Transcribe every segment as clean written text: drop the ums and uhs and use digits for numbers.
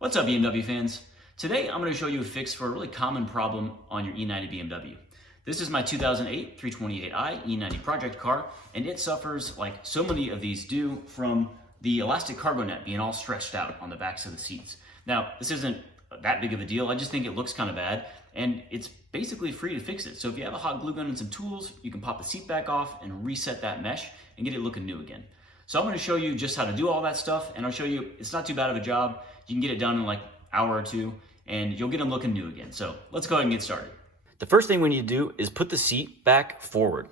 What's up, BMW fans? Today I'm going to show you a fix for a really common problem on your e90 BMW. This is my 2008 328i e90 project car, and it suffers, like so many of these do, from the elastic cargo net being all stretched out on the backs of the seats. Now, this isn't that big of a deal. I just think it looks kind of bad, and it's basically free to fix it. So if you have a hot glue gun and some tools, you can pop the seat back off and reset that mesh and get it looking new again. So I'm going to show you just how to do all that stuff, and I'll show you it's not too bad of a job. You can get it done in like an hour or two, and you'll get them looking new again. So let's go ahead and get started. The first thing we need to do is put the seat back forward.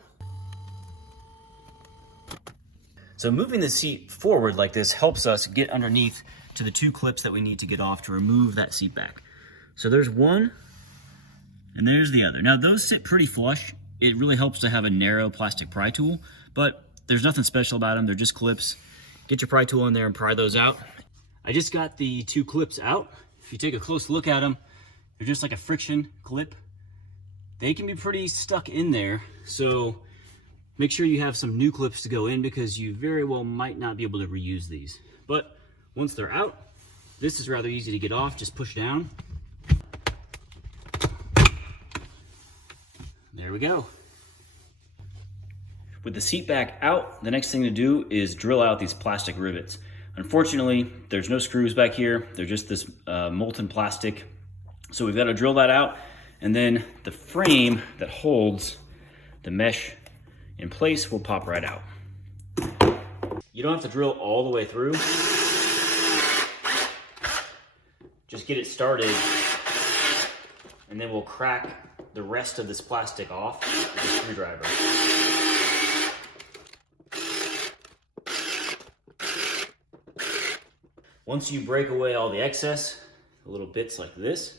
So moving the seat forward like this helps us get underneath to the two clips that we need to get off to remove that seat back. So there's one, and there's the other. Now those sit pretty flush. It really helps to have a narrow plastic pry tool, but there's nothing special about them. They're just clips. Get your pry tool in there and pry those out. I just got the two clips out. If you take a close look at them, they're just like a friction clip. They can be pretty stuck in there, so make sure you have some new clips to go in because you very well might not be able to reuse these. But once they're out, this is rather easy to get off. Just push down. There we go. With the seat back out, the next thing to do is drill out these plastic rivets. Unfortunately, there's no screws back here. They're just this molten plastic. So we've got to drill that out, and then the frame that holds the mesh in place will pop right out. You don't have to drill all the way through. Just get it started, and then we'll crack the rest of this plastic off with a screwdriver. Once you break away all the excess, the little bits like this,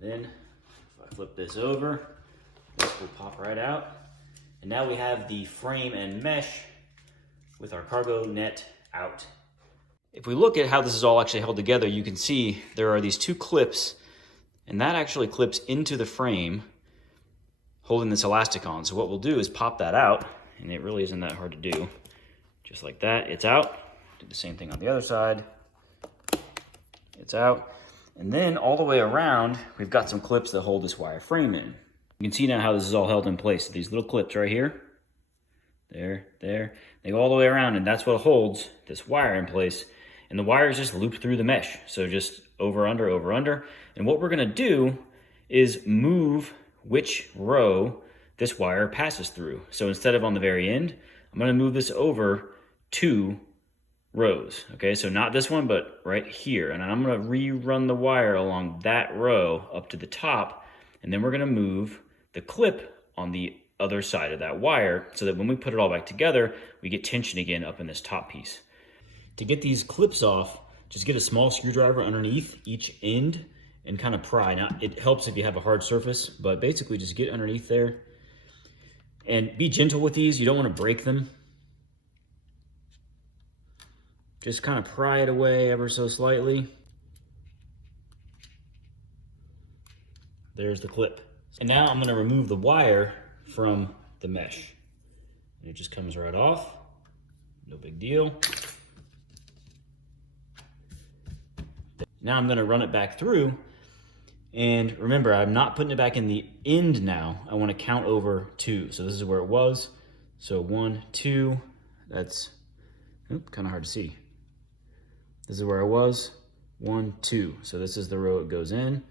then if I flip this over, this will pop right out. And now we have the frame and mesh with our cargo net out. If we look at how this is all actually held together, you can see there are these two clips, and that actually clips into the frame holding this elastic on. So what we'll do is pop that out, and it really isn't that hard to do. Just like that, it's out. Do the same thing on the other side. It's out. And then all the way around, we've got some clips that hold this wire frame in. You can see now how this is all held in place. These little clips right here, there, they go all the way around, and that's what holds this wire in place. And the wire is just looped through the mesh. So just over, under, over, under. And what we're gonna do is move which row this wire passes through. So instead of on the very end, I'm gonna move this over 2 rows. Okay, so not this one, but right here. And I'm gonna rerun the wire along that row up to the top, and then we're gonna move the clip on the other side of that wire so that when we put it all back together, we get tension again up in this top piece. To get these clips off, just get a small screwdriver underneath each end and kind of pry. Now, it helps if you have a hard surface, but basically just get underneath there. And be gentle with these. You don't want to break them. Just kind of pry it away ever so slightly. There's the clip. And now I'm going to remove the wire from the mesh. And it just comes right off. No big deal. Now I'm going to run it back through. And remember, I'm not putting it back in the end now. I want to count over 2. So this is where it was. So 1, 2. That's kind of hard to see. This is where I was, 1, 2. So this is the row it goes in,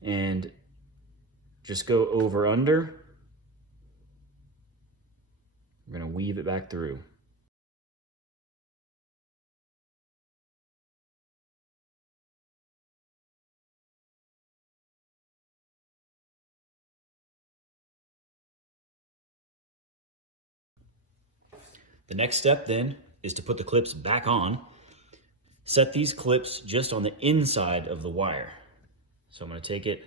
and just go over, under. We're gonna weave it back through. The next step then is to put the clips back on. Set these clips just on the inside of the wire. So I'm going to take it,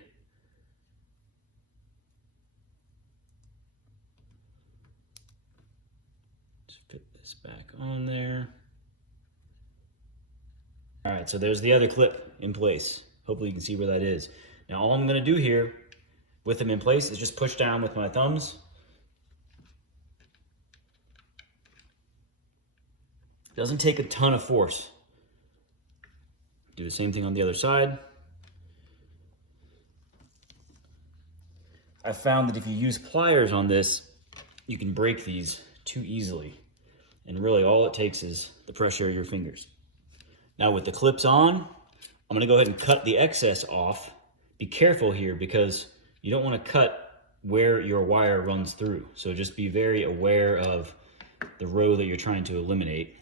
just fit this back on there. All right, so there's the other clip in place. Hopefully you can see where that is. Now all I'm going to do here with them in place is just push down with my thumbs. Doesn't take a ton of force. Do the same thing on the other side. I found that if you use pliers on this, you can break these too easily. And really all it takes is the pressure of your fingers. Now with the clips on, I'm gonna go ahead and cut the excess off. Be careful here because you don't wanna cut where your wire runs through. So just be very aware of the row that you're trying to eliminate.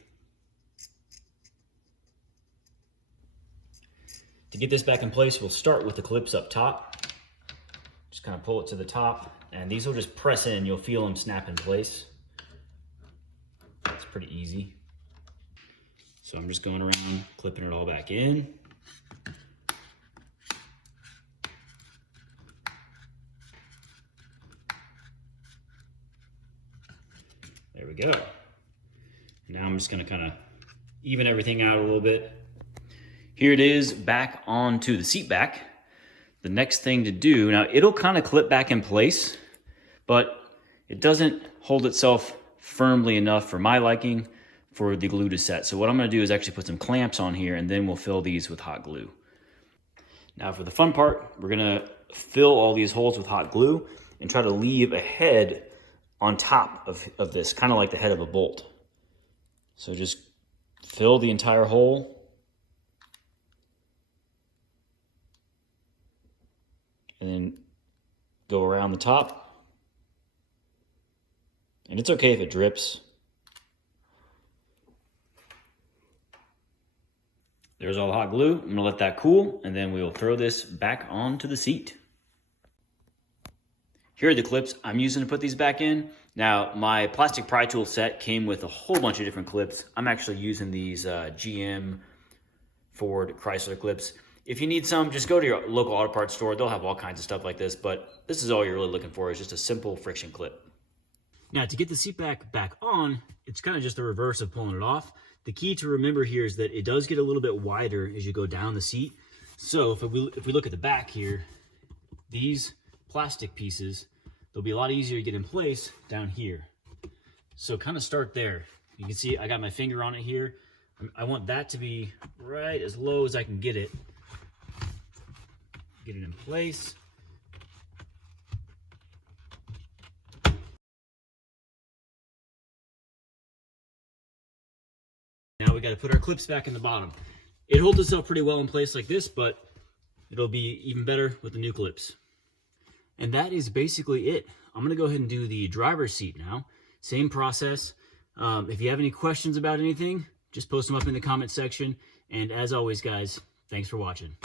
To get this back in place, we'll start with the clips up top. Just kind of pull it to the top, and these will just press in. You'll feel them snap in place. It's pretty easy. So I'm just going around, clipping it all back in. There we go. Now I'm just gonna kind of even everything out a little bit. Here it is back onto the seat back. The next thing to do, now it'll kind of clip back in place, but it doesn't hold itself firmly enough for my liking for the glue to set. So what I'm gonna do is actually put some clamps on here and then we'll fill these with hot glue. Now for the fun part, we're gonna fill all these holes with hot glue and try to leave a head on top of this, kind of like the head of a bolt. So just fill the entire hole. And then go around the top. And it's okay if it drips. There's all the hot glue. I'm gonna let that cool, and then we'll throw this back onto the seat. Here are the clips I'm using to put these back in. Now, my plastic pry tool set came with a whole bunch of different clips. I'm actually using these GM, Ford, Chrysler clips. If you need some, just go to your local auto parts store. They'll have all kinds of stuff like this, but this is all you're really looking for is just a simple friction clip. Now, to get the seat back on, it's kind of just the reverse of pulling it off. The key to remember here is that it does get a little bit wider as you go down the seat. So if we look at the back here, these plastic pieces, they'll be a lot easier to get in place down here. So kind of start there. You can see I got my finger on it here. I want that to be right as low as I can get it. Get it in place. Now we got to put our clips back in the bottom. It holds itself pretty well in place like this, but it'll be even better with the new clips. And that is basically it. I'm gonna go ahead and do the driver's seat now. Same process. If you have any questions about anything, just post them up in the comment section. And as always, guys, thanks for watching.